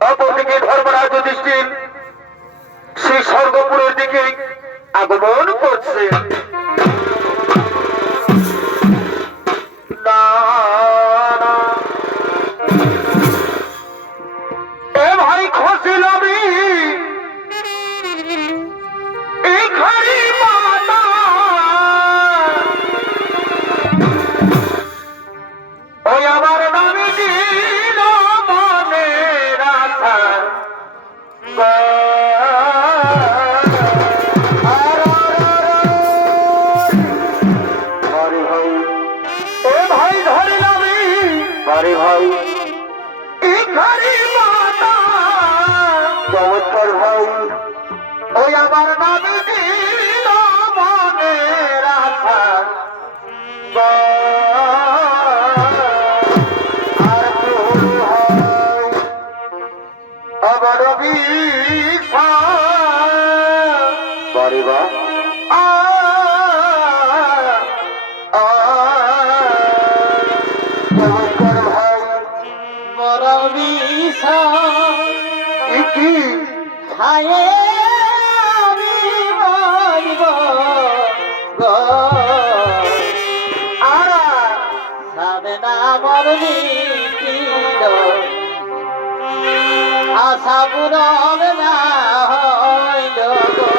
অপরদিকে ধর্মরাজ যুধিষ্ঠির সেই স্বর্গপুরের দিকে আগমন করছে। ভাই খসিল ওই আমার নামে দিল মনে রাখা ভাই ধরিলাম আরে ভাই চমৎকার ভাই ওই আমার নামে আমার মিটিল আশা পূরণ না হইল গো।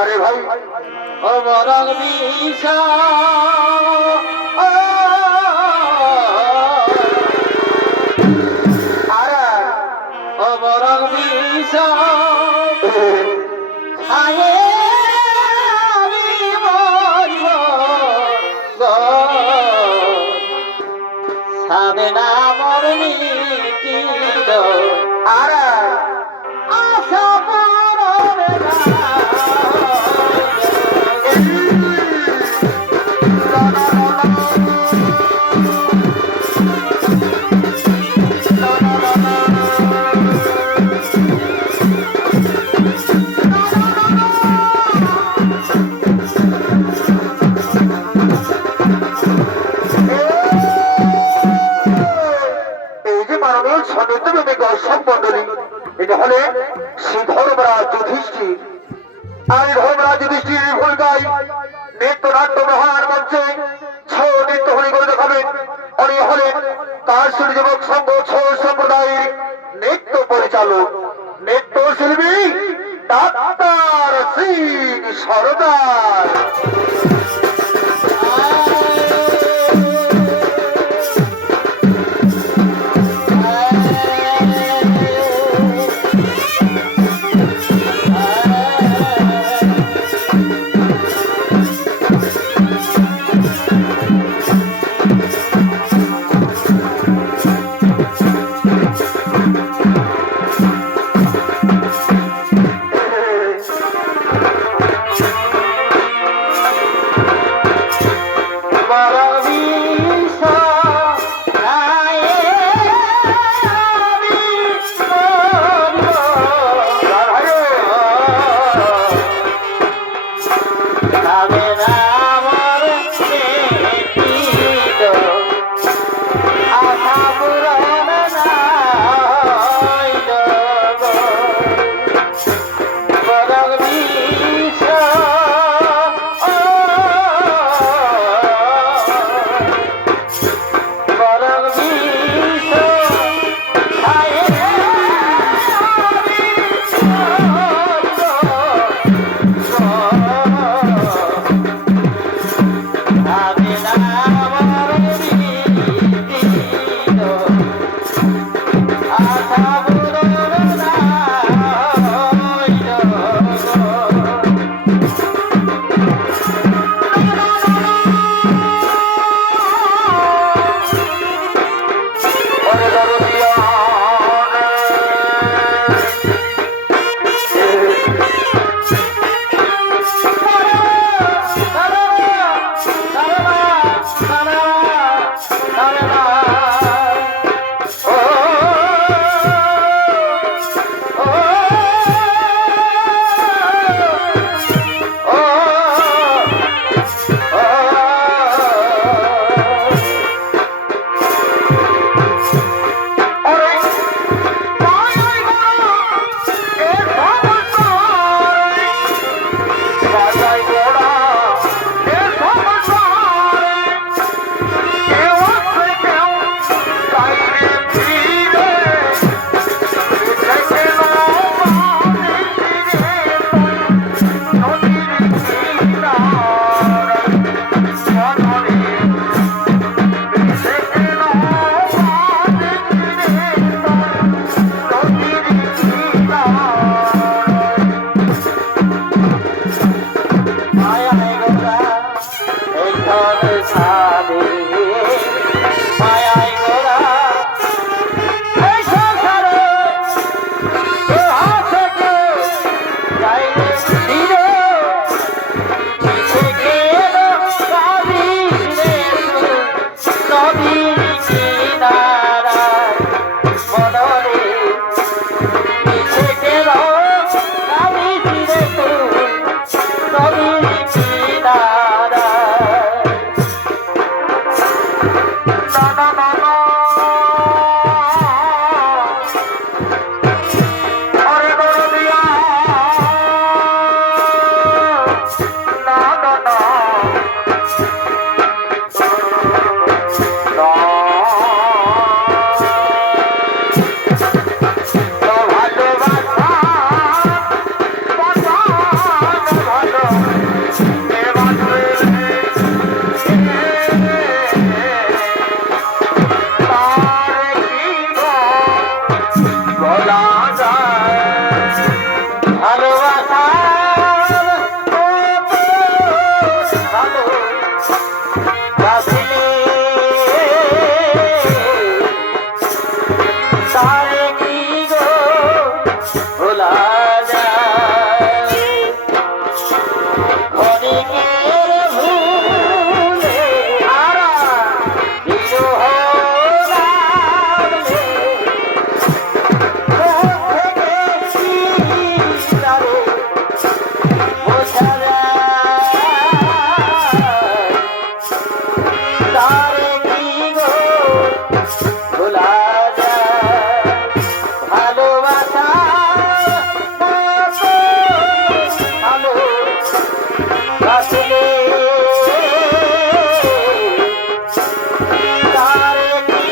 আরে ভাই ও বরং বিষ আরে ও বরং বিষ খায়ে আমি মরিব গো। সাবে না মর মিটিল আরে আশা পূরণ না এই যে মাননীয় সনেতী দর্শক মন্ডলী, এটা হলে শ্রী ধর্মরাজ যুধিষ্ঠির। আর এই ধর্মরাজ যুধিষ্ঠির ভূমিকায় নৃত্যনাট্য মহান মঞ্চে ছৌ নৃত্য হরি করে দেখাবেন। উনি হলেন কাশ্মীর যুবক সংঘ ছৌ সম্প্রদায়ের নৃত্য পরিচালক, নৃত্য শিল্পী ডাক্তার সিং সরদার। আসলে তারে কি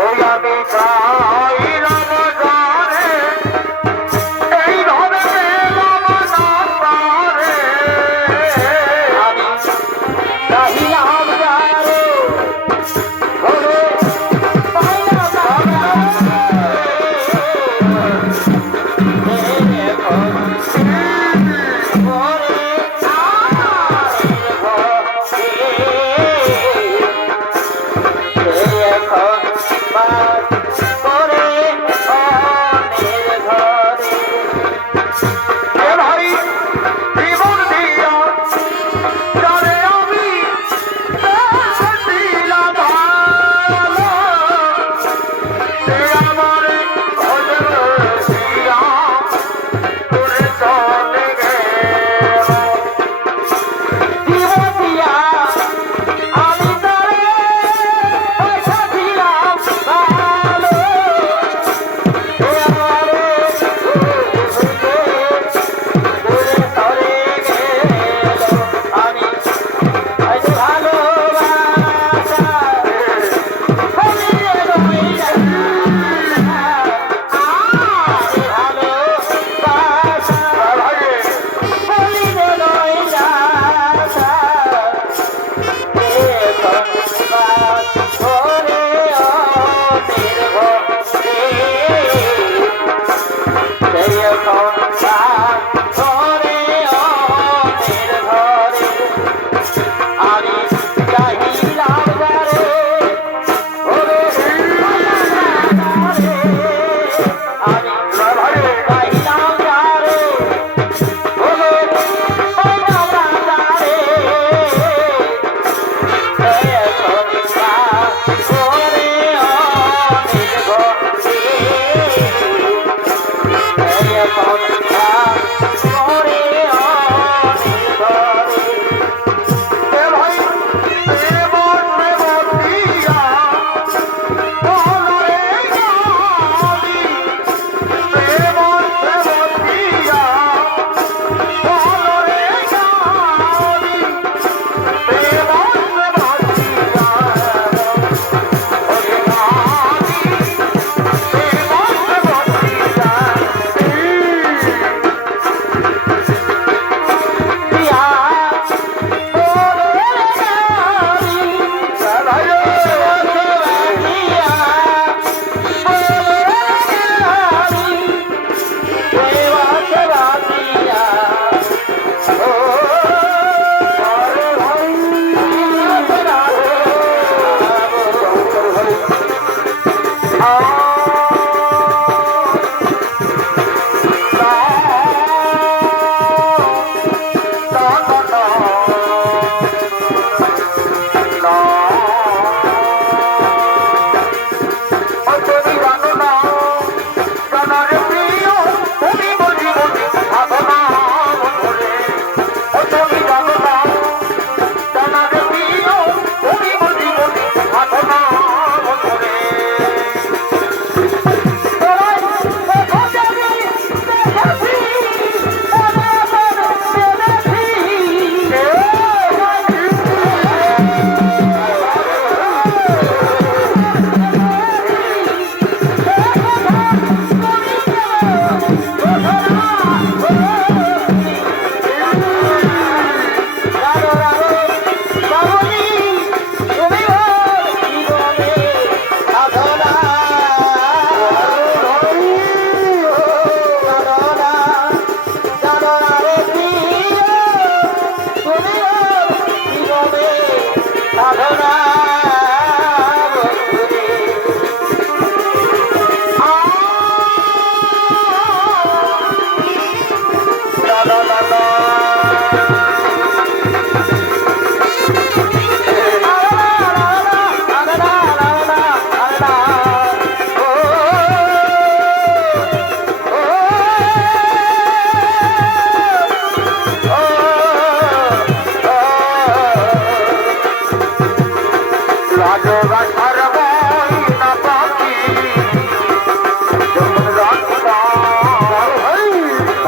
ওই আমি চাইলাম জানে এই ধরে রামনাথে আমি চাহিলাম যারে ওরে পাইলাম এ ভাই জীবন দিয়া জানে আমি দিলাম ভালো সে আমার ভজন দিয়া তোরে চলে গেল আমি তারে পয়সা দিলাম ভালো আমি চাহিলাম যারে ওরে আমি চাহিলাম যারে ওরে পাইলাম যারে এ ভাই জীবন দিয়া বলরে আমি জীবন দিয়া বলরে আমি জীবন দিয়া ওরে আমি জীবন দিয়া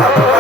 Oh,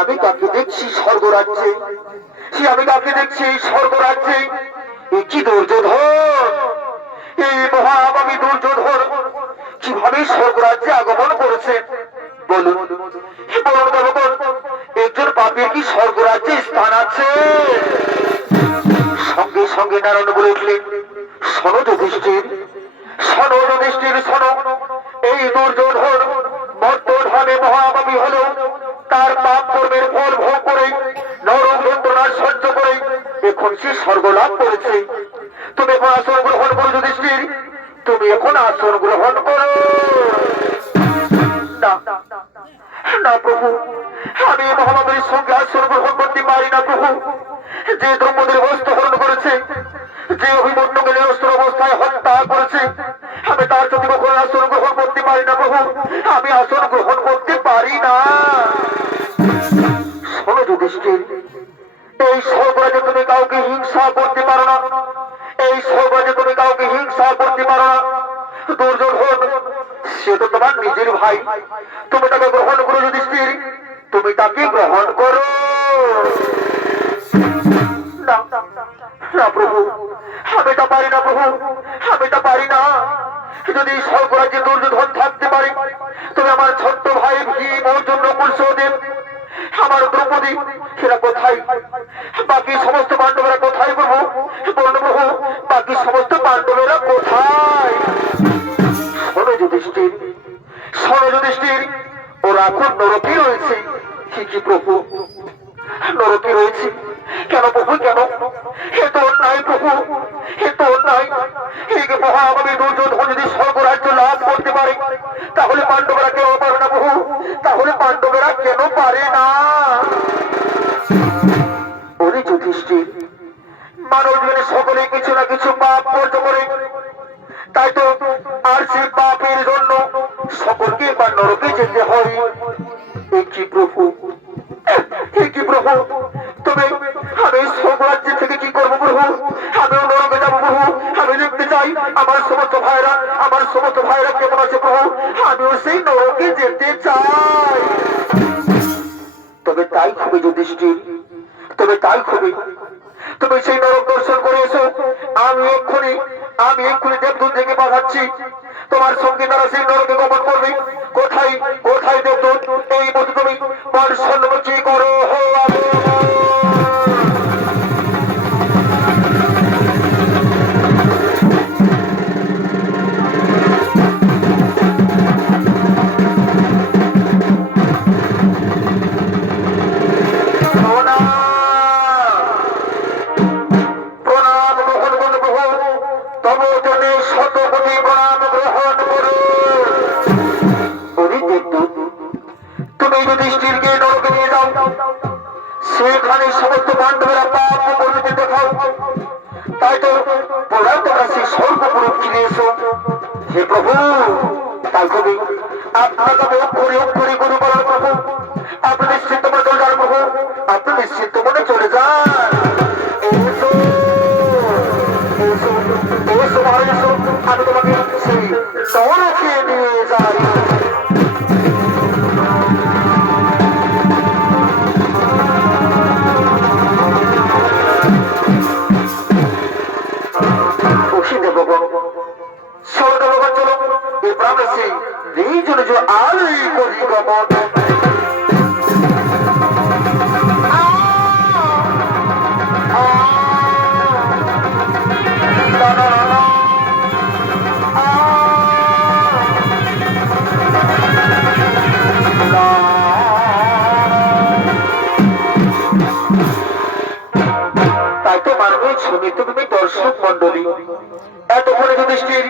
আমি কাকে দেখছি স্বর্গরাজ্যে, সে আমি কাকে দেখছি স্বর্গরাজ্যে। এ কি দুর্যোধন, এই মহাভাবী দুর্যোধন কিভাবে স্বর্গরাজ্যে আগমন করেছে? বলুন বলুন দেবগণ, একজন পাপীর কি স্বর্গরাজ্যে স্থান আছে? সঙ্গে সঙ্গে নারায়ণ বলে উঠলেন, শোনো যুধিষ্ঠির, শোনো যুধিষ্ঠির, শোনো। এই দুর্যোধন বর্তমানে মহাভাবী হলেও তার পাপ কর্মের ফল ভোগ করে নরক যন্ত্রণা সহ্য করে এখন সে স্বর্গ লাভ করেছে। তুমি এখন আসন গ্রহণ করো যুধিষ্ঠির, তুমি এখন আসন গ্রহণ করো। না না প্রভু, আমি মহাভাবীর সঙ্গে আসন গ্রহণ করতে পারি না প্রভু। যে দ্রৌপদীর বস্ত্র হরণ করেছে, যে অভিমন্যুকে নিরস্ত্র অবস্থায় হত্যা করেছে, আমি তার যদি কখনো আসন গ্রহণ করতে পারি না প্রভু, আমি আসন গ্রহণ করতে পারি না। শোনো যুধিষ্ঠির, এই স্বর্গরাজ্যে তুমি কাউকে হিংসা করতে পারো না, এই স্বর্গরাজ্যে তুমি কাউকে হিংসা করতে পারো না। দুর্যোধন সে তো তোমার নিজের ভাই, তুমি তাকে গ্রহণ করো যুধিষ্ঠির, তুমি তাকে গ্রহণ করো। না না প্রভু, আমি তা পারি না প্রভু, আমি তা পারি না। যদি স্বর্গরাজ্যে দুর্যোধন থাকতে পারে, তুমি আমার ছোট্ট ভাই ভীম, অর্জুন, নকুল, সহদেব, আমার দ্রৌপদী সেরা কোথায়? বাকি সমস্ত পাণ্ডবেরা কোথায় প্রভু? বলুন প্রভু, বাকি সমস্ত পাণ্ডবেরা কোথায়? শোনো যুধিষ্ঠির, শোনো যুধিষ্ঠির, ওরা এখন নরকে রয়েছে। কি প্রভু, নরকে রয়েছে? কেন প্রভু, কেন? হে তো অন্যায় প্রভু, হে তো অন্যায়। এই মহাভাবী দুর্যোধন যদি স্বর্গরাজ্য লাভ করতে পারে, তাহলে পাণ্ডবেরা কেন পারে না প্রভু? তাহলে পাণ্ডবেরা কেন পারে না? ওরে যুধিষ্ঠির, মানব জীবনে সকলে কিছু না কিছু পাপ বর্জ করে, তাই তো আর সেই পাপের জন্য সকলকে বা নরকে যেতে হয়। কি প্রভু, কি প্রভু, তবে আমি স্বর্গরাজ্য থেকে কি করবো প্রভু? আমিও নরকে যাবো প্রভু, আমি দেখতে চাই আমার সমস্ত ভাইরা কেমন আছে প্রভু, আমিও সেই নরকে যেতে চাই। তবে তাই খুবই যুধিষ্ঠির, তবে তাই খুবই, তুমি সেই নরক দর্শন করে এসো। আমি এক্ষুনি দেবদূত থেকে পাঠাচ্ছি, তোমার সঙ্গে তারা সেই নরকে গমন করবে। কোথায় কোথায় দেবদূত? এই মতো তুমি বর্ষণমুখী করো হো সেখানে সমস্ত পাণ্ডবেরা পাপ করতে দেখাও। তাই তো বলাই তোমরা সেই স্বর্গপুরে ফিরে এসো। হে প্রভু, তাই কবি আপনাকে অক্ষরে অক্ষরে গুরু বলার প্রভু, আপনি নিশ্চিন্ত মনে চলে যান প্রভু, আপনি নিশ্চিন্ত মনে চলে যান। এসো এসো এসো ভাই এসো, আমি তোমাকে সেই নরকে নিয়ে যাই। দর্শক মন্ডলী, এতক্ষণে যুধিষ্ঠির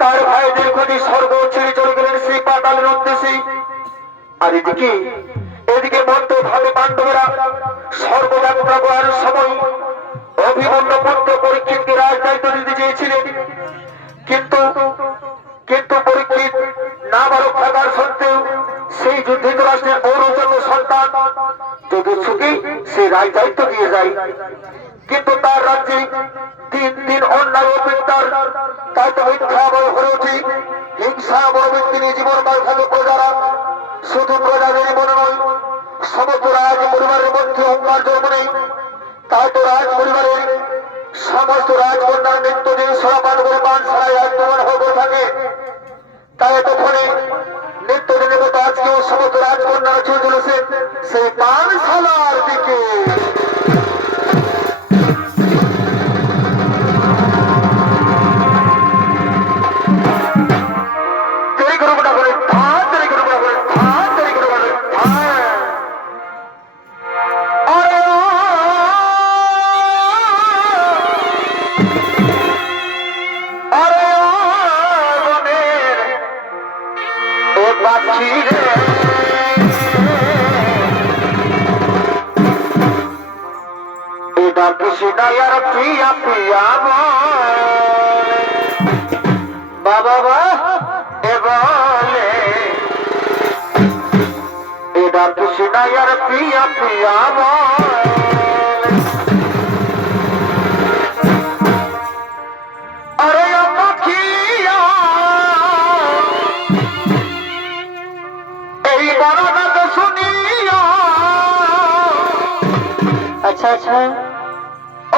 তার ভাইদের খোঁজে স্বর্গ ছেড়ে চলে গেলেন সেই পাতালের উদ্দেশ্যে। আর এদিকে মন্ত্রভাবে পাণ্ডবেরা স্বর্গযাত্রা করার সময় অভিমন্যু পুত্র পরীক্ষিতকে রাজদায়িত্ব দিতে চেয়েছিলেন, কিন্তু পরীক্ষিত নাবালক থাকার সত্ত্বেও সেই যুদ্ধিত রাষ্ট্রের পৌরজন্য সন্তান যুধিষ্ঠিরকে সেই রাজদায়িত্ব দিয়ে যায়। কিন্তু তার রাজ্যে দিন অন্যায় অবিচার, তাই তো মিথ্যা বড় হয়ে ওঠে, হিংসা বড় ব্যক্তি নিয়ে জীবন বাল থাকে প্রজারা। শুধু প্রজাদের মনে নয়, সমস্ত রাজ পরিবারের মধ্যে অঙ্গার জন্ম নেই, তাই তো রাজ পরিবারের সমস্ত রাজকন্যার মৃত্যু দিন সরাপান গোলপান ছাড়াই আত্মমান হয়ে থাকে। তাই তখন নিত্যদিনের মতো আজকেও সমস্ত রাজকন্যারা ছুটে চলেছে সেই পানশালার দিকে। দেরি করবো না করে ধান, দেরি করবো না করে ধান, দেরি করবো না করে ধান। আরে আরে বনের ও পাখি রে, এটা কৃষ্ণায়ার প্রিয়া প্রিয়া বাবা বা এ বলে এটা কৃষ্ণায়ার প্রিয়া প্রিয়া আরে পাখিয়া এই বড় শুনিয়া। আচ্ছা আচ্ছা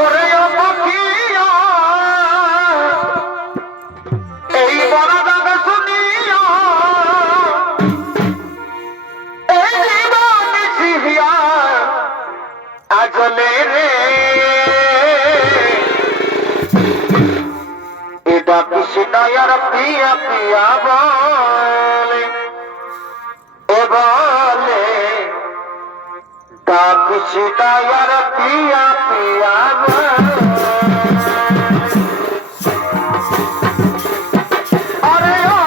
ওরে পাখিয়া এই বড় শুনিয়া এই জীবন জিহিয়া আগলে রে এটা কৃষ্ণায়ার প্রিয়া প্রিয়া বলে এ বলে তা কৃষ্ণায়ার প্রিয়া প্রিয়া বলে। আরে ও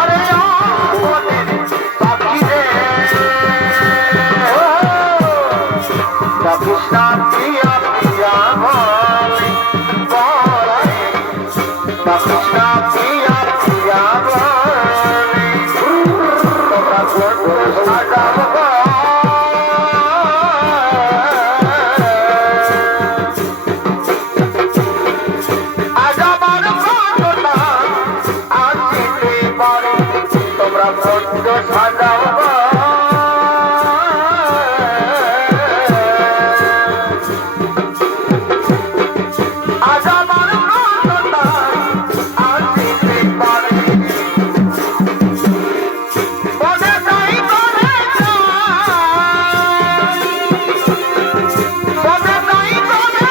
আরে ও বনের পাখি রে, তা কৃষ্ণ প্রিয়া প্রিয়া বলে বলে তা কৃষ্ণ প্রিয়া প্রিয়া বলে তোমরা গোর সাজাবো গো। আজ আমার ঘটনা আসিতে পারে, তোমরা ভক্ত সাজাও গো। আজ আমার ঘটনা আসিতে পারে, মনে নাই করে মনে নাই করে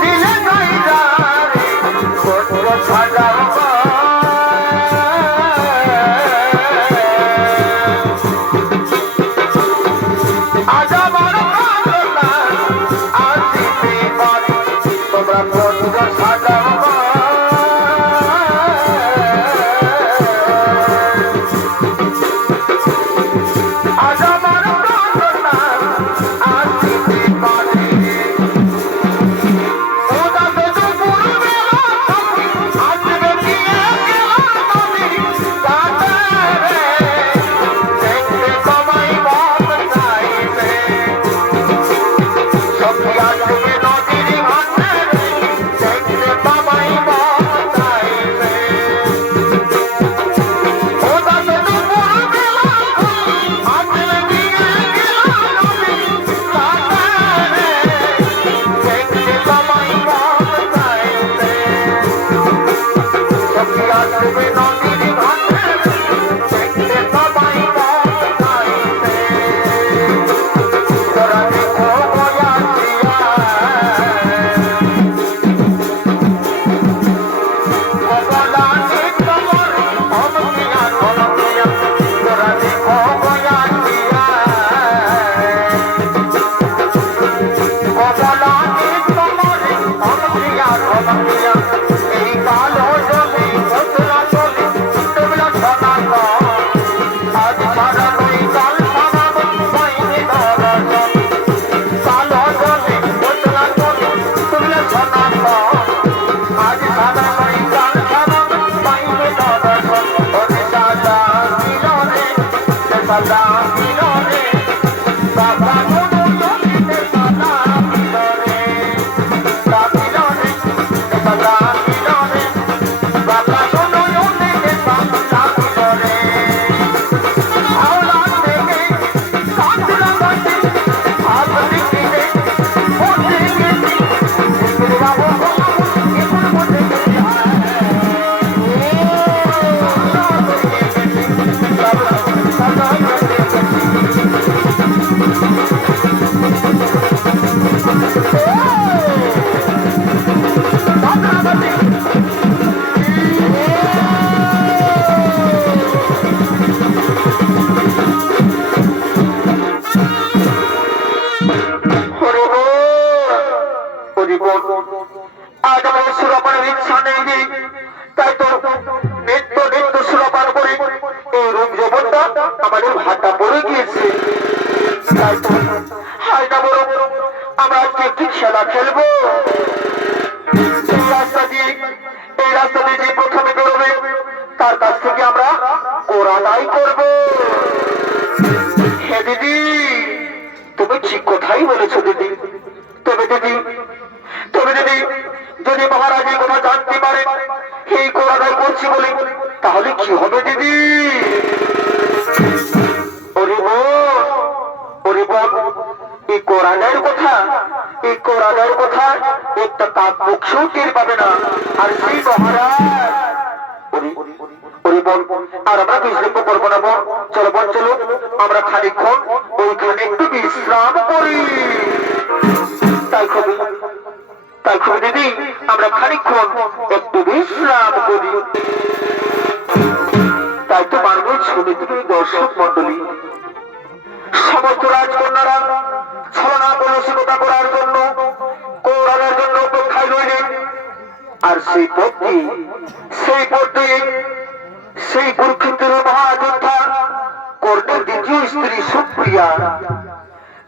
দিলে নাই রে ভক্ত সাজাও গো। আজ আমার ঘটনা আসিতে পারে, তোমরা ভক্ত সাজাও গো। আজ আমার ঘটনা আসিতে পারে, ওটা তো দুপুরবেলা আসবে দিয়ে গেল নদী ঘাটে রে, দেখতে সবাই মন চাইবে, সখী আসবে নদীর ঘাটে রে, দেখতে সবাই মন চাইবে। ওটা তো দুপুরবেলা আসবে দিয়ে গেল নদী ঘাটে রে, দেখতে সবাই মন চাইবে, সখী আসবে নদীর ঘাটে রে, দেখতে সবাই মন চাইবে। তোরা দেখো বয়াছিয়া বোন, আজ আমার সুরাপানের ইচ্ছা নেই রে, তাই তো নিত্য নিত্য সুরাপান করে এই রূপ যৌবনটা আমাদের ভাটা পড়ে গিয়েছে। তাই তো হায় না বড়, আমরা আজকে একটি খেলা খেলবো। এই রাস্তা দিয়ে যে প্রথমে বেরোবে তার কাছ থেকে আমরা কোরআনাই করব। হে দিদি, তুমি ঠিক কথাই বলেছো দিদি। তবে দিদি যদি মহারাজ এই কথা জানতে পারে এই কোরআনাই করছি বলে, তাহলে কি হবে দিদি? ওরে বোন, এই কোরআনের কথা একটা কাক পক্ষেও টের পাবে না। আর সেই মহারাজ, ওরে বোন, আর আমরা বিলম্ব করবো না বোন। চলো বোন, চলো আমরা খানিকক্ষণ ওইখানে একটু বিশ্রাম করি। তাই খুবই দিদি, আমরা খানিকক্ষণ একটু বিশ্রাম করি। তাই তো পারবো ছবি থেকে দর্শক মন্ডলী, সমস্ত রাজকন্যারা ছলনা কলসিকতা করার জন্য কৌরবের জন্য অপেক্ষায় রইলেন। আর সেই পথটি সেই কুরুক্ষেত্রের মহাযোদ্ধা কর্ণের দ্বিতীয় স্ত্রী সুপ্রিয়া,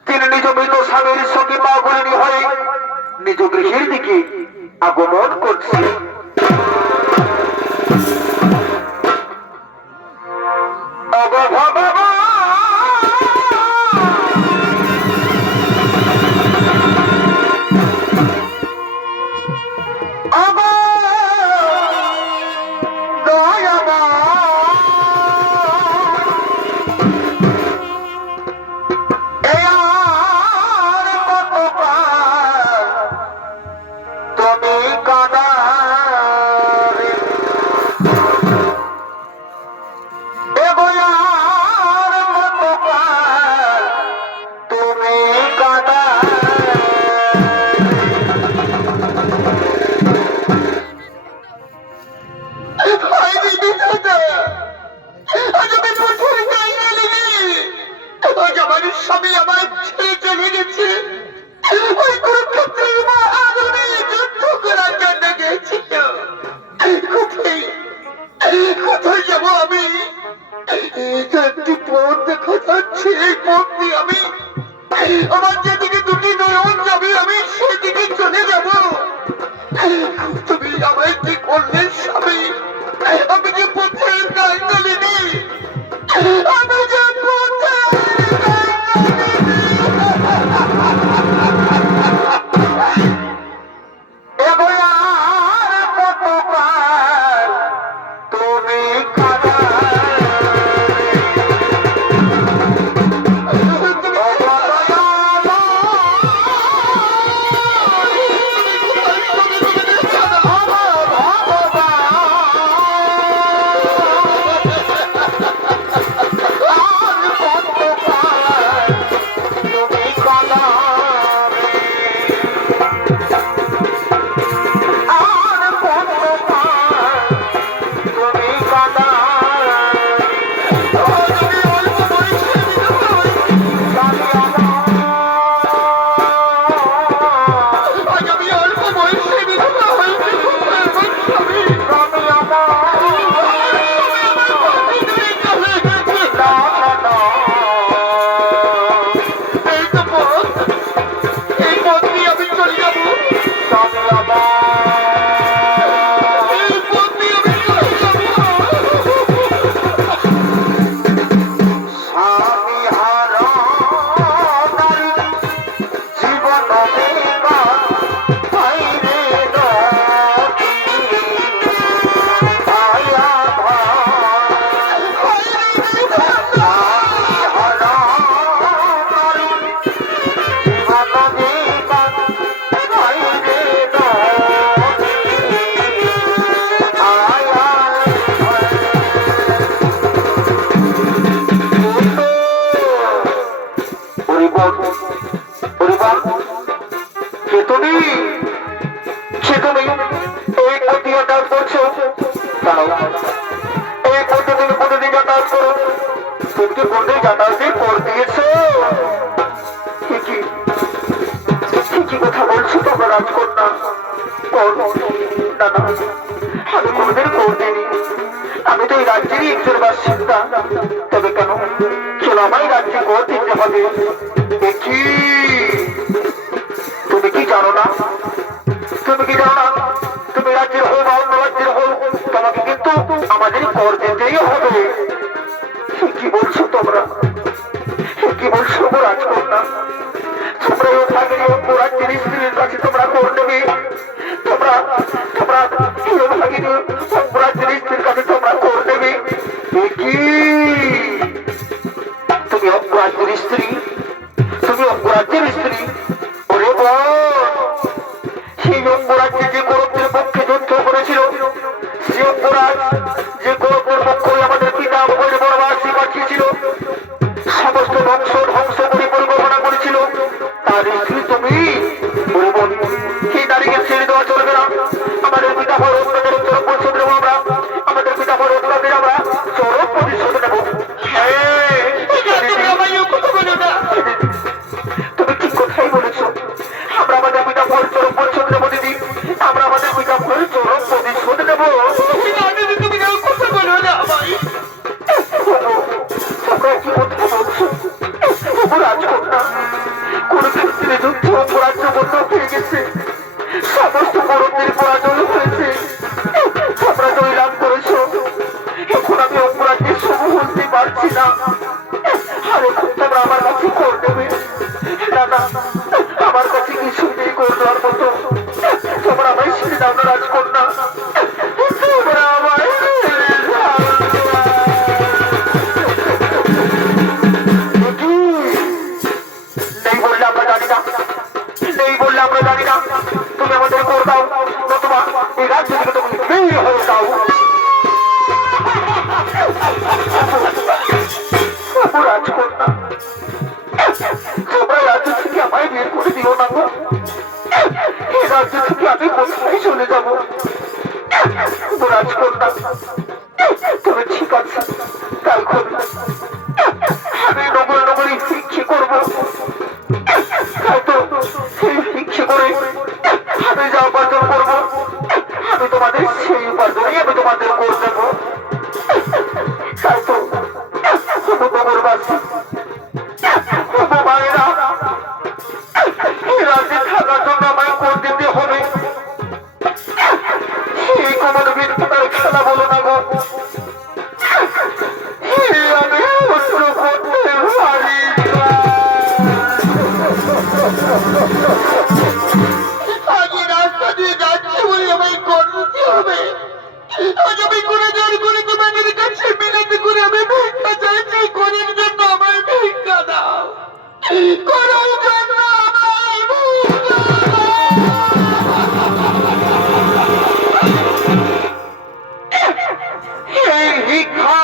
তিনি নিজ মৃত স্বামীর সঙ্গে পা গলিনী হয়ে নিজ গৃহের দিকে আগমন করছে। আমার যেদিকে দুটি নয়ন যাবে আমি সেদিকে চলে যাব। তুমি আমায় কি করলে স্বামী? আমি যে পথের কাঙ্গালিনী, আমি যে পথের কথা বলছো তো? রাজকন্যা কর না না আমি কোনোদিন কর দিইনি আমি তো এই রাজ্যেরই একজন বাসিন্দা তবে কেন চলো আমায় রাজ্যে কর দিতে হবে দেখি তুমি কি জানো না তুমি কি জানো না তুমি রাজ্যের হও বা অন্য রাজ্যের হও তোমাকে কিন্তু আমাদের কর দিতেই হবে কি বলছো তোমরা কি বলছো গো রাজকন্যা তোমরা ও ভাগিনী ও রাজ্যের স্ত্রীর কাছে তোমরা কর নেবে তোমরা তোমরা ও ভাগিনী ও রাজ্যের স্ত্রীর কাছে তোমরা কর নেবে কি তুমি অঙ্গরাজ্যের স্ত্রী তুমি অঙ্গরাজ্যের স্ত্রী ওরে বোন সেই অঙ্গরাজ্যে যে গৌরবদের পক্ষে যুদ্ধ করেছিল সে অঙ্গরাজ যে গৌরবদের পক্ষে আমাদের পিতা বড় বড়বাসী পাঠিয়েছিল সমস্ত বংশ ধ্বংস করে পরিকল্পনা করেছিল তার স্ত্রী তুমি ওরে বোন সেই নারীকে ছেড়ে দেওয়া চলবে না আমাদের পিতা বড় অত্যাচারের চরম পরিশোধ নেবো আমরা আমাদের পিতা বড় অত্যাচারের আমরা চরম পরিশোধ নেবো তুমি ঠিক কথাই বলেছ আমরা আমাদের পিতা বড় চরম পরিশোধ নেবো দিদি আমরা আমাদের পিতা বড় চরম পরিশোধ নেবো তুমি কথা বলো না ভাই তোমরা কি কথা বলছো রাজকন্যা কোন ক্ষেত্রে যুদ্ধ অপরাজ্য বন্ধ হয়ে গেছে সমস্ত গৌরবদের পরাজয় হয়েছে তোমরা জয়লাভ করেছো এখন আমি অপরাধে শুরু হতে পারছি না আর এখন তোমরা আমার কাছে কর দেবে না না আমার কাছে কিছু নেই কর দেওয়ার মতো তোমরা আমায় ছেড়ে দাও না রাজকন্যা তোমরা আমায় নেই বললে আমরা জানি না নেই বললে আমরা জানি না তুমি আমাদের কর দাও নতুবা এই রাজ্য থেকে তুমি বের হয়ে যাও রাজকন্যা তোমরা রাজ্য থেকে আমায় বের করে দিও না গো এই রাজ্য থেকে আমি কোথায় চলে যাবো রাজকন্যা তুমি ঠিক আছে তাই করবে আমি নগর নগরী ভিক্ষে করবো হয়তো সেই ভিক্ষে করে আমি যা উপার্জন করবো আমি তোমাদের সেই উপার্জনই আমি তোমাদের করে দেবো তাই তো নগরবাসী মায়েরা এই রাজ্যে থাকার জন্য আমায় কর দিতে হবে এই কোমর বিদ্যুতের খেলা বলো না গো আমি অস্ত্র করতে পারি আগে রাস্তা দিয়ে যাচ্ছি বলে আমায় কর দিতে হবে আজ আমি করে দেওয়ার করে তোমাদের কাছে মিলাতে করে আমি ভিক্ষা চাইছি করার জন্য আমায় ভিক্ষা দাও করার জন্য আমায় ভিক্ষা এই ভিক্ষা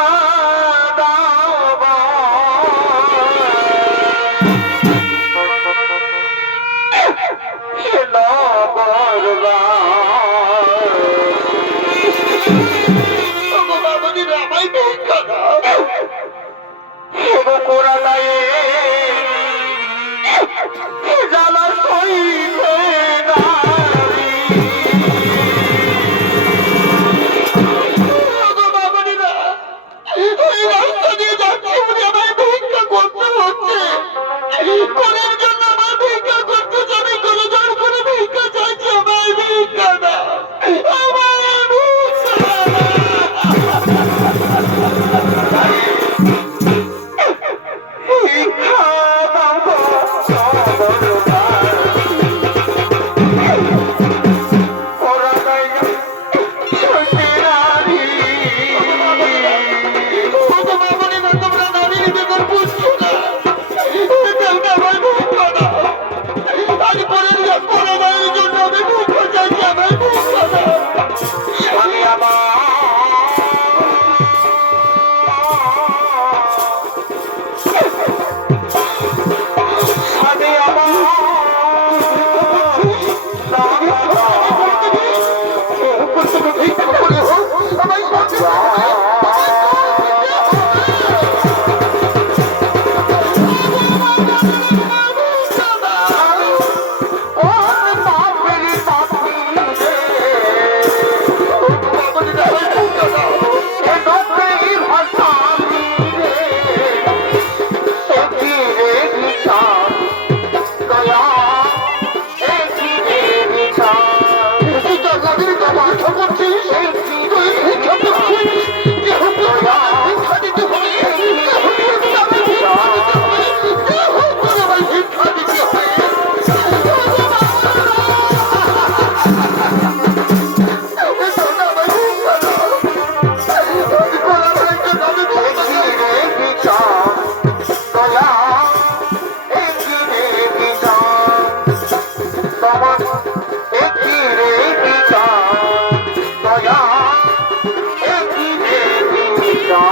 একই রে গীতা দয়া একই রে গীতা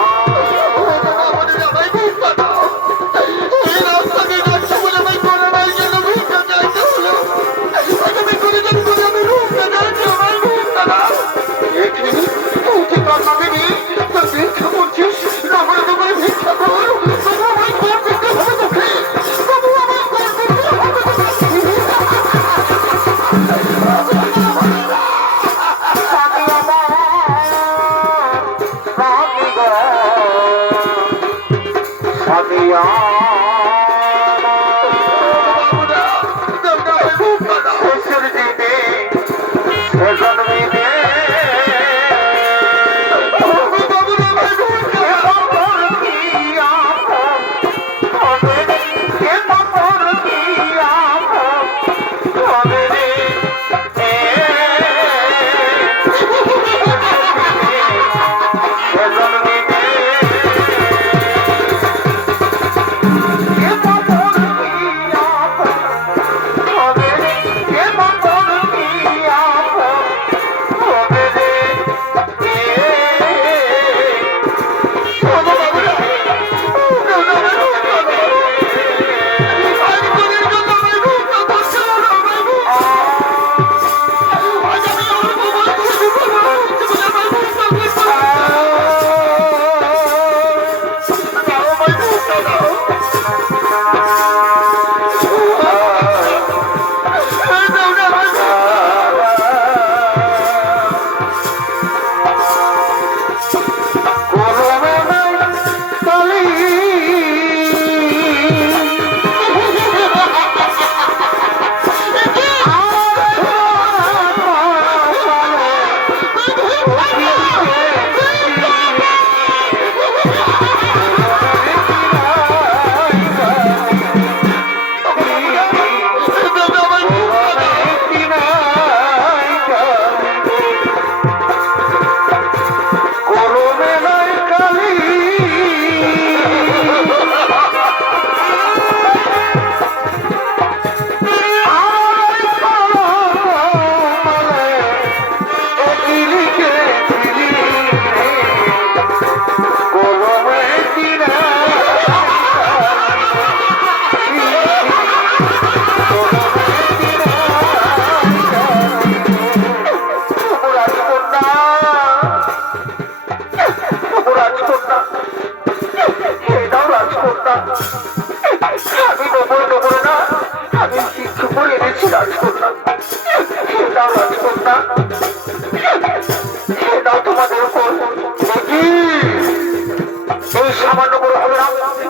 সামান্য বড় হবে না,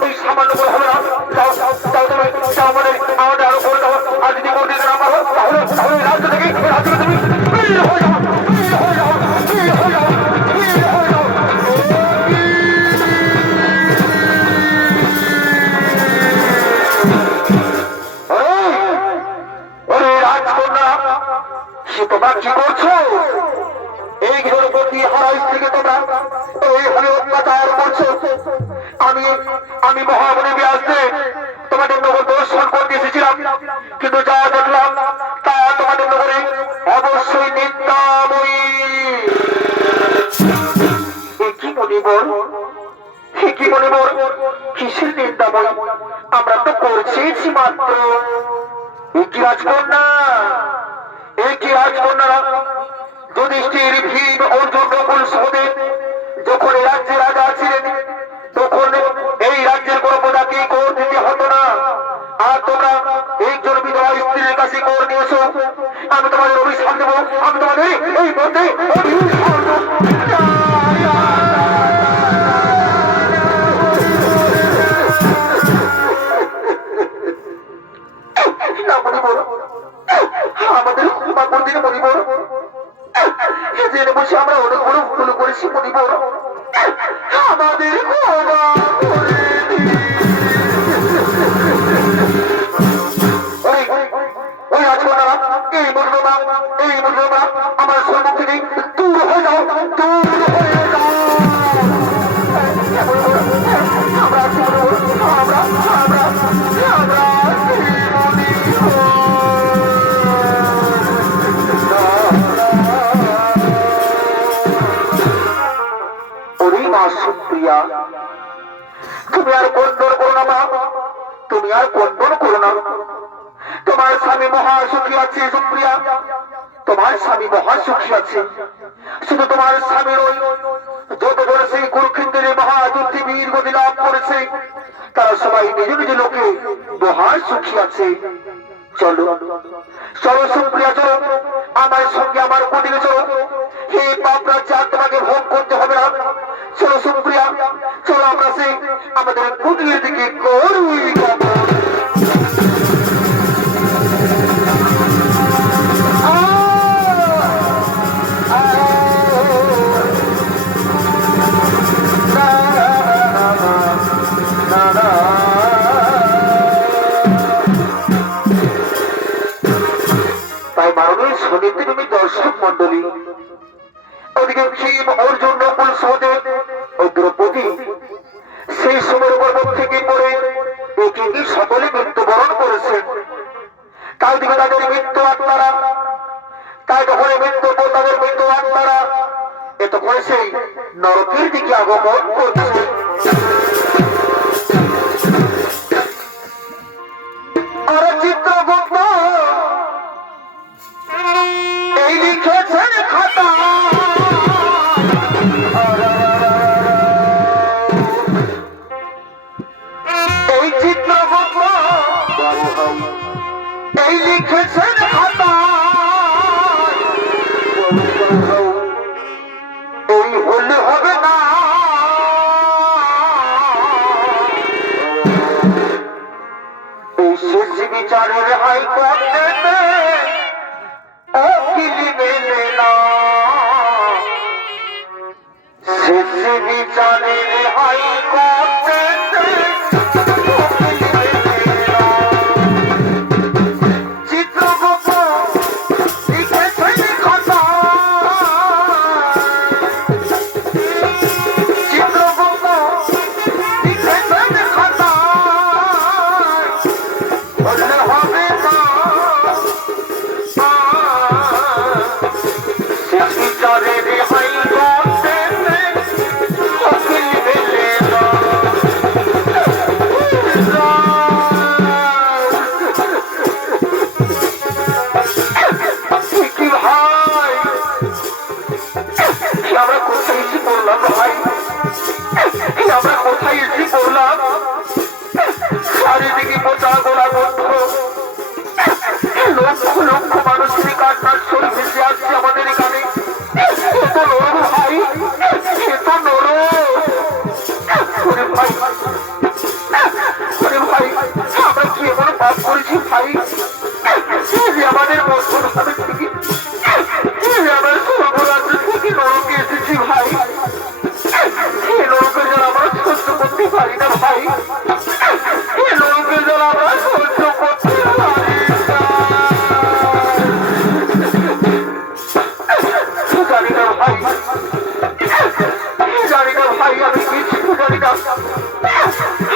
এই সামান্য বড় হবে না। আমাদের আরো করে দাও। আর যদি কোন দিকে নাম্বার হয় তাহলে রাজ্য থেকে তুমি বেরিয়ে হয়ে যাও, বেরিয়ে হয়ে যাও, বেরিয়ে হয়ে যাও, বেরিয়ে হয়ে যাও। রাজকন্যা, সে তোমরা কি করছো? এই গৃহপতি হারা স্ত্রীকে তোমরা এইভাবে অত্যাচার করছো। আমি মহামণি ব্যাসে তোমাদের নগর দর্শন করতে এসেছিলাম, কিন্তু যা দেখলাম তা তোমাদের নগরে অবশ্যই নিন্দাময়ী। কি মনিবর, কি মনিবর, কিসের নিন্দাময়ী? আমরা তো করছি মাত্র। কি রাজকন্যা, কি রাজকন্যারা যুধিষ্ঠির, ভীম, অর্জুন, নকুল, সহদেব যখন এই রাজ্যে রাজা ছিলেন তখন এই রাজ্যের কোনো প্রজাকে কর দিতে হতো না। আর তোমরা একজন বিধবা স্ত্রীর কাছে কর নিয়েছো। আমি তোমাদের অভিশাপ দেবো, আমি তোমাদের এই মধ্যে অভিশাপ দেবো। আমাদের ক্ষমা করে দিন মনিবর, জেনে বসে আমরা অনেক বড় ভুল করেছি মনিবর, আমাদের ক্ষমা করে দিন। ওই রাজকন্যারা, এই মূল্যবান আমার সম্মুখ থেকে দূর হয়ে যাও, দূর হয়ে যাও। আমরা আমরা সুখী আছে সুপ্রিয়া, তোমার স্বামী মহা সুখী আছে। শুধু তোমার স্বামীর ওই যত ধরে সেই কুরুক্ষেত্রের মহাযুদ্ধে বীর গতি লাভ করেছে, তারা সবাই নিজ নিজ লোকে মহা সুখী আছে। চলো চলো সুপ্রিয়া, চলো আমার সঙ্গে আমার কুটিরে চলো। এই পাপ রাজ্যে আর তোমাকে ভোগ করতে হবে না। চলো সুপ্রিয়া, চলো আমরা সেই আমাদের কুটিরের দিকে করুই গমন। তাই মাননীয় সমিতি তুমি দর্শক মন্ডলী, ওদিকে ভীম অর্জুন নকুল সহদেব ও দ্রৌপদী সেই সময়ের পর্বত থেকে পড়ে একে কি সকলে মৃত্যুবরণ করেছেন। তাই দিকে তাদের মৃত্যু আত্মারা, তাই তখন মৃত্যু তাদের মৃত্যু আত্মারা এত করে সেই নরকের দিকে আগমন করছে। আর চিত্রগুপ্ত এই লিখেছেন খাতা, এই চিত্রগুপ্ত এই লিখেছেন খাতা, এই হলে হবে না। এই শেষ বিচারের হাইকোর্টে উকিল মেলে না, শেষ বিচারের হাইকোর্টে উকিল মেলে না। চিত্রগুপ্ত লিখেছেন খাতা, চিত্রগুপ্ত লিখেছেন খাতা, বললে হবে না। শেষ বিচারের হাইকোর্টে উকিল মেলে না। কি ভাই, আমরা কোথায় এসে পড়লাম ভাই, আমরা কোথায় এসে পড়লাম। চারিদিকে মোটা গোলা বন্ধ, লক্ষ লক্ষ মানুষের কান্নার স্বর ভেসে আসছে আমাদের এখানে। এত নরম ভাই, এত নরম। ওরে ভাই, ওরে ভাই, আমরা কি এমন পাপ করেছি ভাই যে আমাদের বন্ধন ভাবে থেকে আমার সর্বরাজ্য থেকে নরকে এসেছি ভাই। এই নরকের জল আমরা সহ্য করতে পারি না ভাই, এই নরকের জল আমরা সহ্য করতে পারি না। জানি না ভাই, জানি না ভাই, আমি কিছু জানি না।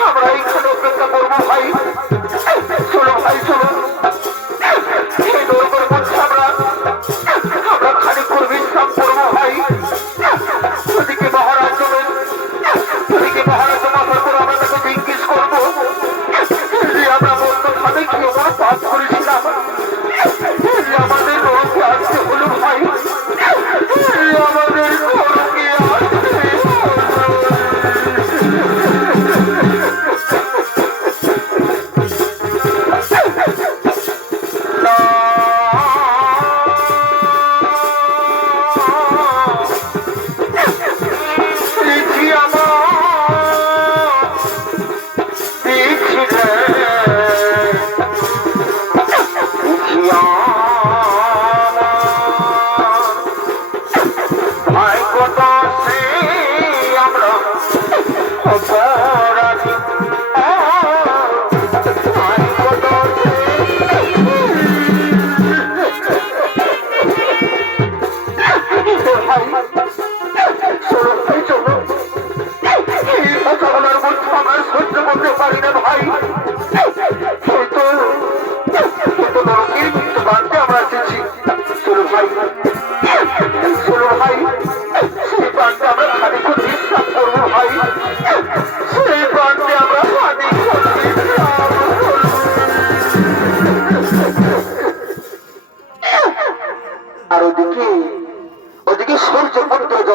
আমরা এইখানে অপেক্ষা করবো ভাই। চলো ভাই চলো, এই নরকের মধ্যে আমরা খানিক বিশ্রাম করবো ভাই। ওদিকে মহারাজ চলেন, ওদিকে মহারাজ মাথার করে আমরা তাকে জিজ্ঞেস করবো যে আমরা বন্ধ ভাবে কি আমরা পাপ করেছিলাম, যে আমাদের নরকে আসতে হলো ভাই, আমাদের নরকে আসতে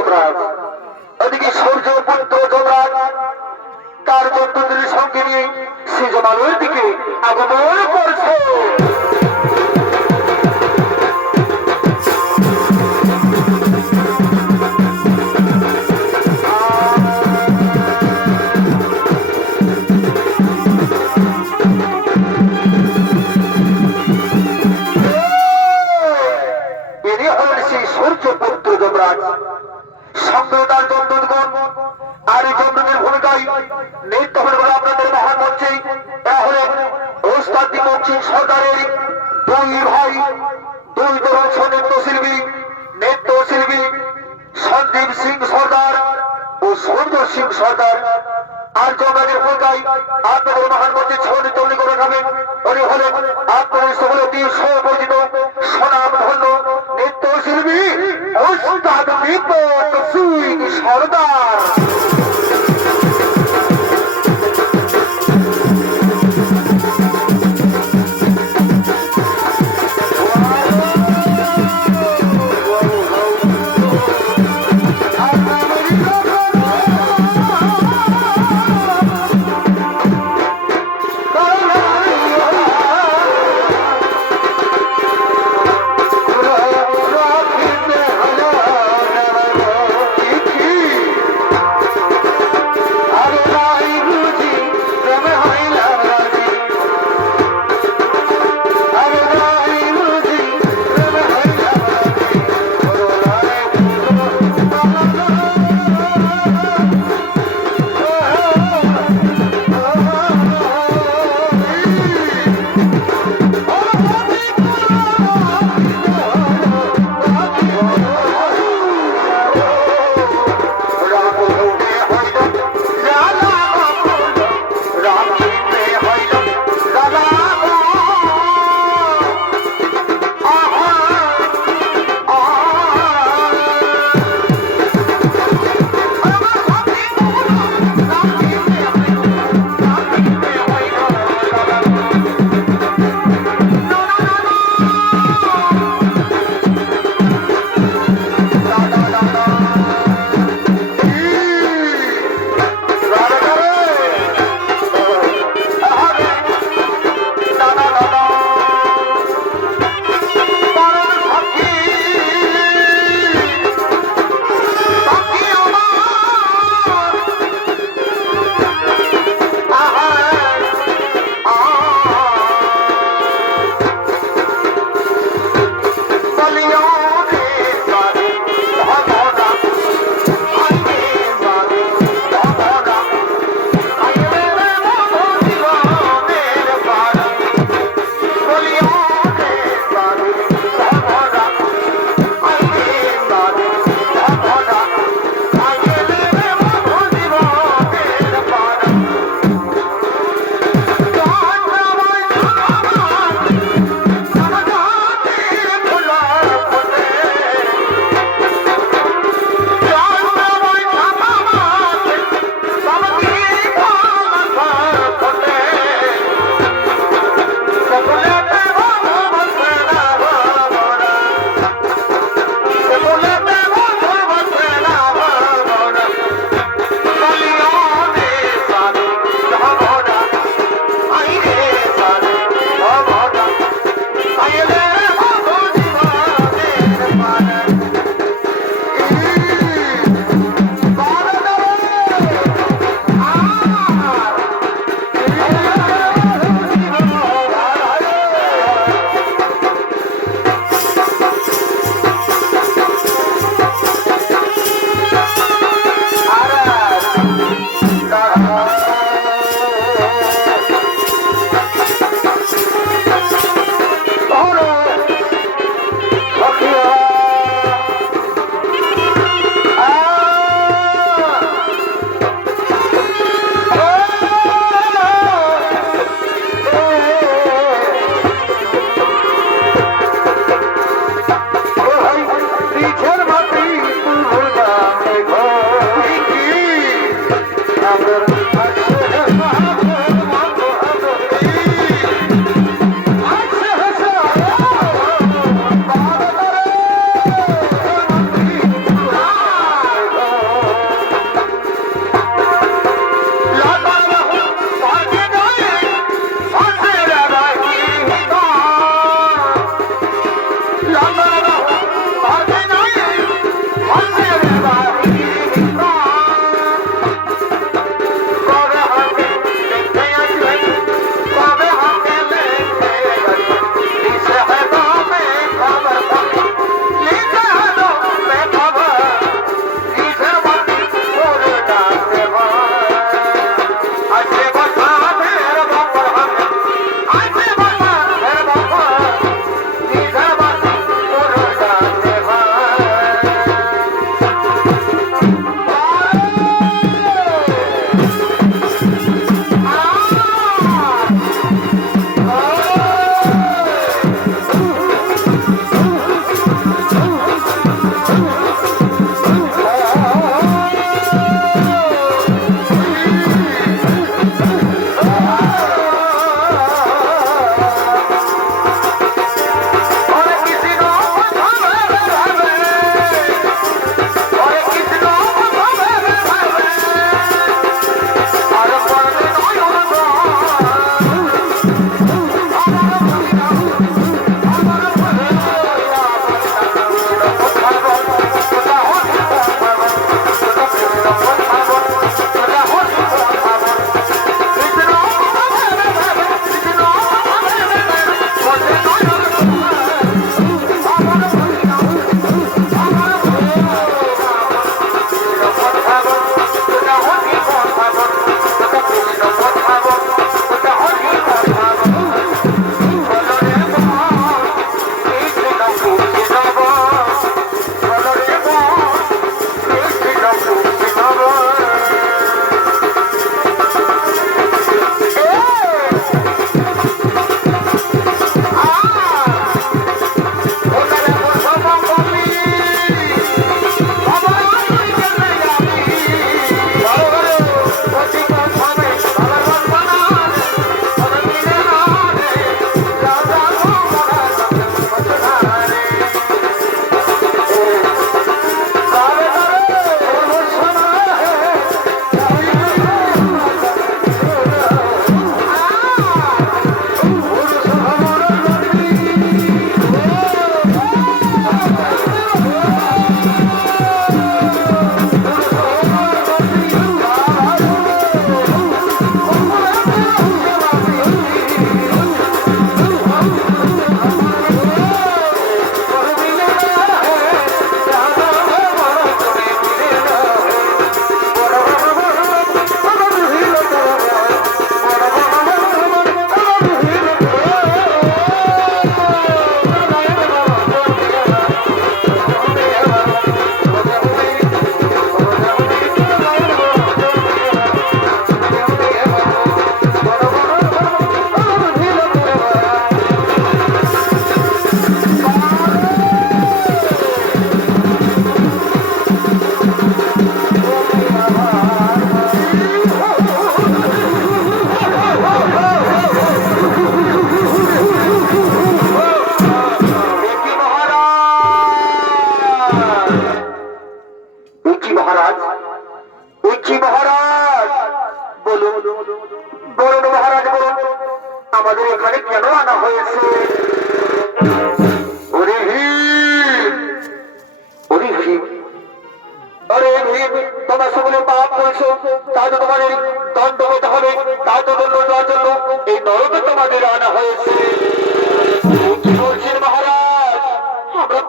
যমরাজ, ওদিকে সূর্য পুত্র যমরাজ তার বন্ধুদের সঙ্গে নিয়ে সে জমালয়ের দিকে আগমন করছে। ইনি হলেন সেই সূর্য পুত্র যমরাজ, সঙ্গে তার যমদূতগণ। আর এই যমদূতের ভূমিকায় নৃত্য হল আপনাদের মহান মঞ্চে এরা হলেন ওস্তাদ দীপক সিং সরকারের দুই ভাই, দুই তরুণ নৃত্যশিল্পী, নৃত্যশিল্পী সন্দীপ সিং সর্দার ও সূর্য সিং সর্দার। আর যমরাজের ভূমিকায় আপনাদের মহান মঞ্চে ছৌ নৃত্য করে খাবেন উনি হলেন আপনাদের সকলে অতি সুপরিচিত স্বনামধন্য নৃত্যশিল্পী ওস্তাদ দীপক সিং সর্দার।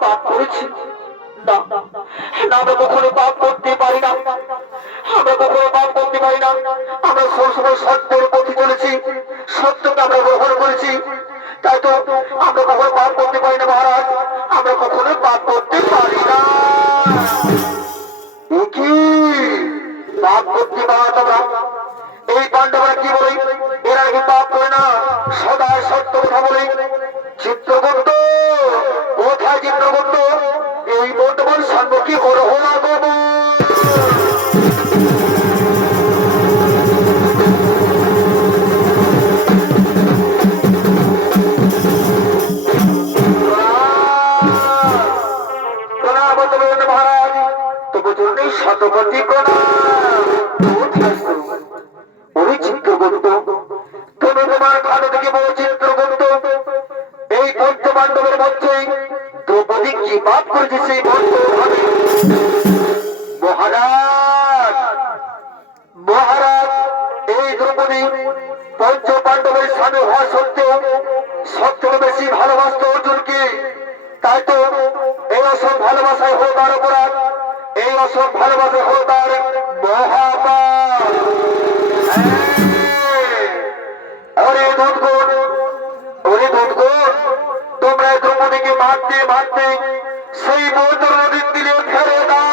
পাপ করেছি? না না, আমরা কখনো পাপ করতে পারি না, আমরা কখনো পাপ করতে পারি না। আমরা সবসময় সত্যের পথে চলেছি, সত্যকে আমরা গ্রহণ করেছি, তাই তো আমরা কখনো পাপ করতে পারি না মহারাজ, আমরা কখনো পাপ করতে পারি না। কি পাপ করতে পারা তোমরা? এই পাণ্ডবরা কি বলে? এরা নাকি পাপ করে না, সদা সত্য কথা বলে। চিত্রগুপ্ত কোথায়? চিত্রগুপ্ত এই বর্তমান সম্মুখী করো না বাবু। মহারাজ তবু জন্যই শতকোটি প্রণাম। ওই চিত্রগুপ্ত, তুমি তোমার খানে থেকে বড় চিত্রগুপ্ত, এই পঞ্চ পাণ্ডবের মধ্যে দ্রৌপদী কি পাপ করেছে সেই মন্ত্র ভাবে? মহারাজ মহারাজ, এই দ্রৌপদী পঞ্চ পাণ্ডবের স্বামী হওয়া সত্ত্বেও সবচেয়ে বেশি ভালোবাসত অর্জুনকে, তাই তো এই অসম ভালোবাসায় হলো তার অপরাধ, এই অসম ভালোবাসায় হলো তার মহাপাপ। ওরে দুধগুণ, ওরে দুধগুণ, তোমরা দ্রৌপদীকে মারতে মারতে সেই মৌর্য নদীর তীরে ফেলে দাও।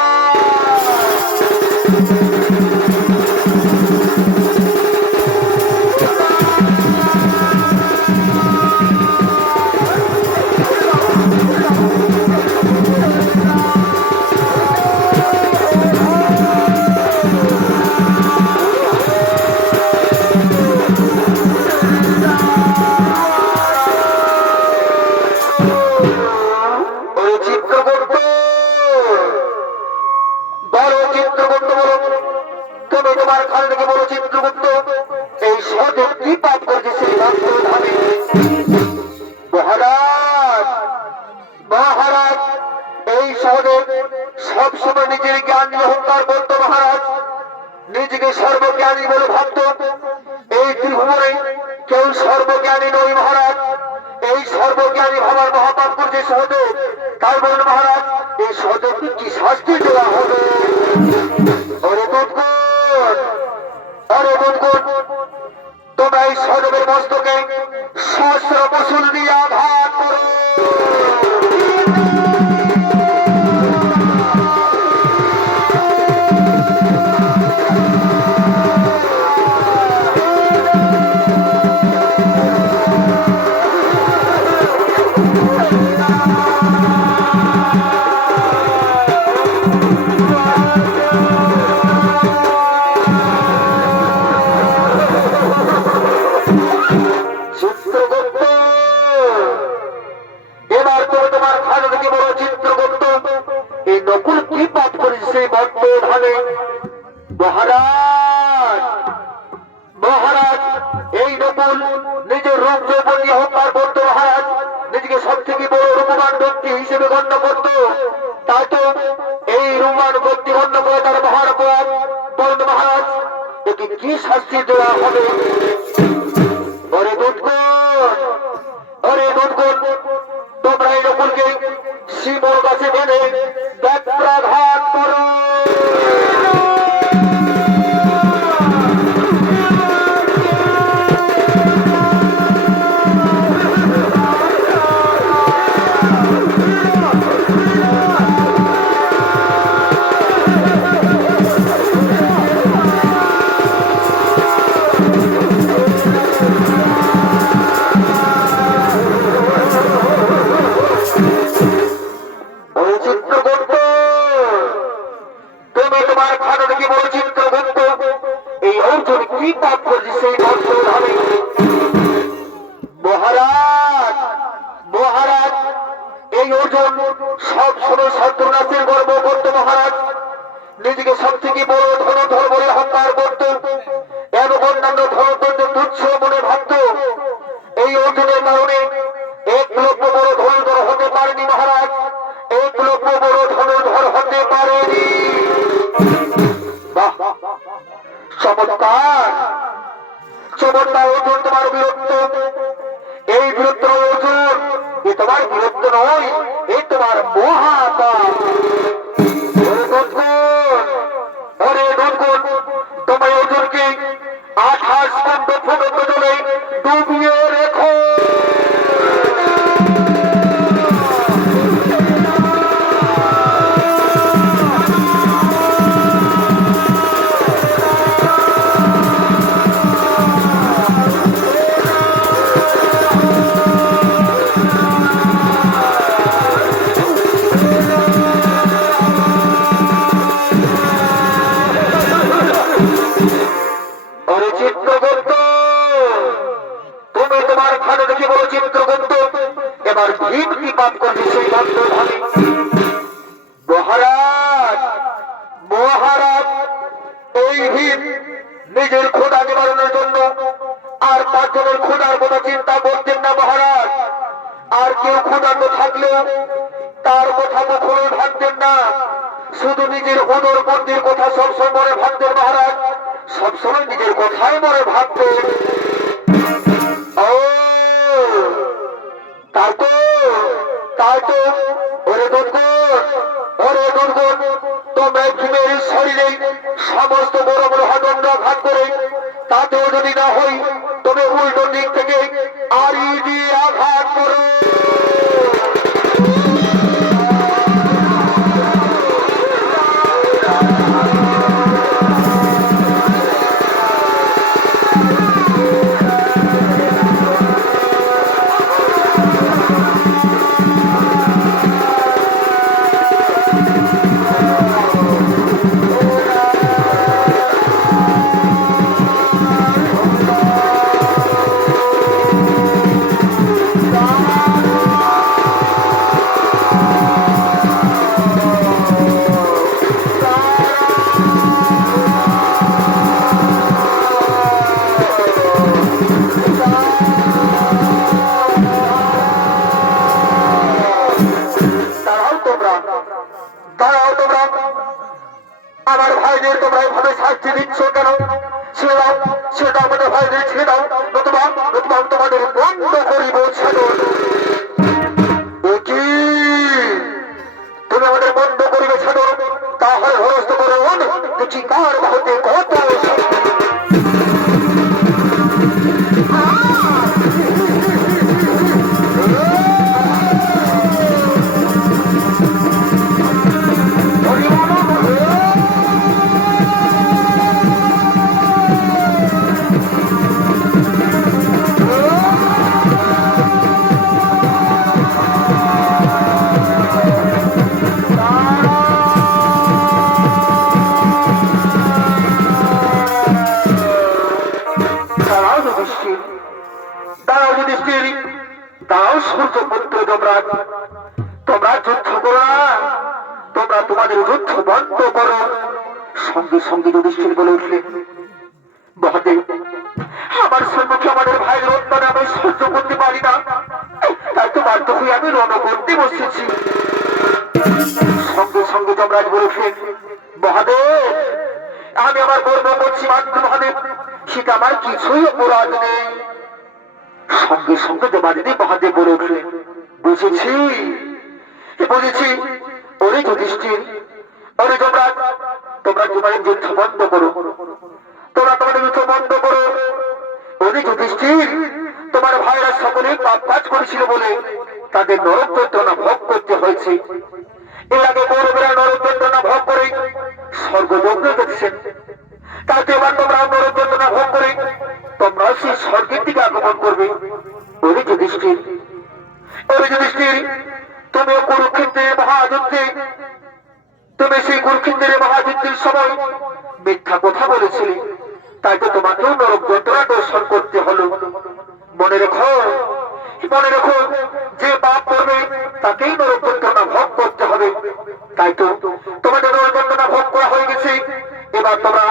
সবসময় নিজের জ্ঞান অহংকার করত মহারাজ, নিজেকে সর্বজ্ঞানী বলে ভাবত। এই ত্রিভুবনে কেউ সর্বজ্ঞানী নয় মহারাজ, এই সর্বজ্ঞানী ভাবার মহাপাপ করছে সহদেব। তাই বলুন মহারাজ, এই সহদেবকে কি শাস্তি দেওয়া হবে? ওরে দুধগুণ, ওরে দুধগুণ, তোমরা এই সহদেবের মস্তকে সহস্র বসুল দিয়ে আঘাত করো। মহারাজ মহারাজ, এই নকুল নিজের রূপ যৌবন নিয়ে অহংকার করত মহারাজ, নিজেকে সব থেকে বড় রূপবান ব্যক্তি হিসেবে গণ্য করত। তাই তো এই রূপবান ব্যক্তি গণ্য করে তার মহান অপরাধ। বলুন মহারাজ, একে কি শাস্তি দেওয়া হবে? ওরে দুধগুণ, ওরে দুধগুণ, তোমরা এই নকুলকে শিবর কাছে মেনে ব্যত্রাঘাত করো। মহারাজ মহারাজ, এই অর্জুন সব সময় শত্রুনাশের গর্ব করত মহারাজ, নিজেকে সব থেকে বড় ধনুধর বলে অহংকার করত এবং অন্যান্য ধনুধরকে তুচ্ছ মনে ভাবত। এই অর্জুনের কারণে একলব্য বড় ধনুধর হতে পারেনি মহারাজ, একলব্য বড় ধনুধর হতে পারেনি। বাহ, চমৎকার চমৎকার অর্জুন, তোমার বীরত্ব। এই বীরত্ব নয় অর্জুন, এ তোমার বীরত্ব নয়, এ তোমার বন্ধ ভাঙে। মহারাজ মহারাজ এই হিত নিজের খোদা নিবারণের জন্য আর পাঁচজনের খোদার কথা চিন্তা করতেন না মহারাজ। আর কেউ ক্ষুধার্ত থাকলেও তার কথা কখনো ভাবতেন না, শুধু নিজের উদরপন্থীর কথা সবসময় মনে ভাবতেন মহারাজ, সবসময় নিজের কথাই মনে ভাবতেন। ও তাই তো তাই তো ওরে দুর্গুণ, ওরে দুর্গুণ, তোমরা ভীমের শরীরে সমস্ত বড় বড় হাদণ্ড আঘাত করে তাতেও যদি না হই তবে উল্টো দিক থেকে আড়ি দিয়ে আঘাত করো। আমার ভাইদের তোমরা এভাবে শাস্তি দিচ্ছ কেন? ছেড়ে দাও, ছেড়ে দাও, আমাদের ভাইদের ছেড়ে দাও, নতুবা নতুবা তোমাদের বন্ধ করিব ছেড়ে। তুমি আমাদের বন্ধ করিবে ছেড়ো, তাহলে হরস্ত করুন দেখি কার হতে কত। তোমরা যুদ্ধ করো না, তোমরা তোমাদের যুদ্ধ বন্ধ করো। সঙ্গে সঙ্গে যুধিষ্ঠির বলে উঠলেন, মহাদেব আমার সম্মুখে আমাদের ভাইয়ের অত্যাচার আমি সহ্য করতে পারি না, তাই তো বাধ্য হয়ে আমি রণ করতে বসেছি। সঙ্গে সঙ্গে যমরাজ বলে উঠলেন, মহাদেব আমি আমার গর্ব করছি মাত্র মহাদেব, সেটা আমার কিছুই অপরাধ নেই। সঙ্গে সঙ্গে দেবাদিনী মহাদেব বলে উঠলেন, বুঝেছি বুঝেছি, ওরে যুধিষ্ঠির, ওরে যমরাজ, তোমরা তোমাদের যুদ্ধ বন্ধ করো, তোমরা তোমাদের যুদ্ধ বন্ধ করো। ওরে যুধিষ্ঠির, তোমার ভাইরা সকলে পাপ কাজ করেছিল বলে তাদের নরক যন্ত্রণা ভোগ করতে হয়েছে। এর আগে কৌরবেরা নরক যন্ত্রণা ভোগ করে স্বর্গযজ্ঞ দেখছেন, তাতে এবার তোমরা নরক যন্ত্রণা ভোগ করে তোমরা সেই স্বর্গের দিকে আগমন করবে। ওরে যুধিষ্ঠির, ওরে যুধিষ্ঠির, তুমি কুরুক্ষেত্রের মহাযুদ্ধে, তুমি সেই কুরুক্ষেত্রের মহাযুদ্ধের সময় মিথ্যা কথা বলেছিলে, তাই তো তোমাকেও নরক যন্ত্রণা দর্শন করতে হলো। মনে রেখো, মনে রেখো, যে পাপ করবে তাকেই নরক যন্ত্রণা ভোগ করতে হবে। তাই তো তোমাদের নরক যন্ত্রণা ভোগ করা হয়ে গেছে। এবার তোমরা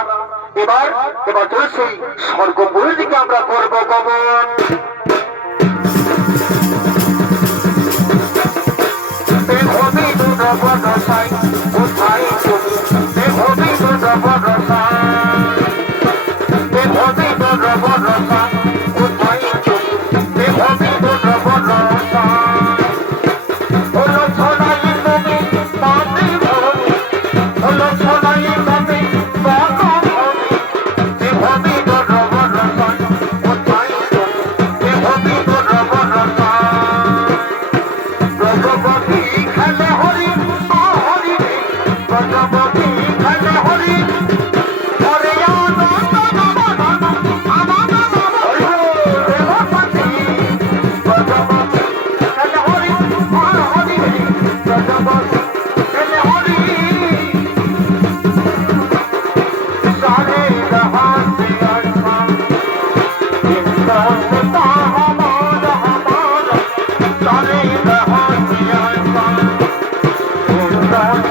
এবার এবার চলে সেই স্বর্গপুরের দিকে আমরা করবো গমন। মন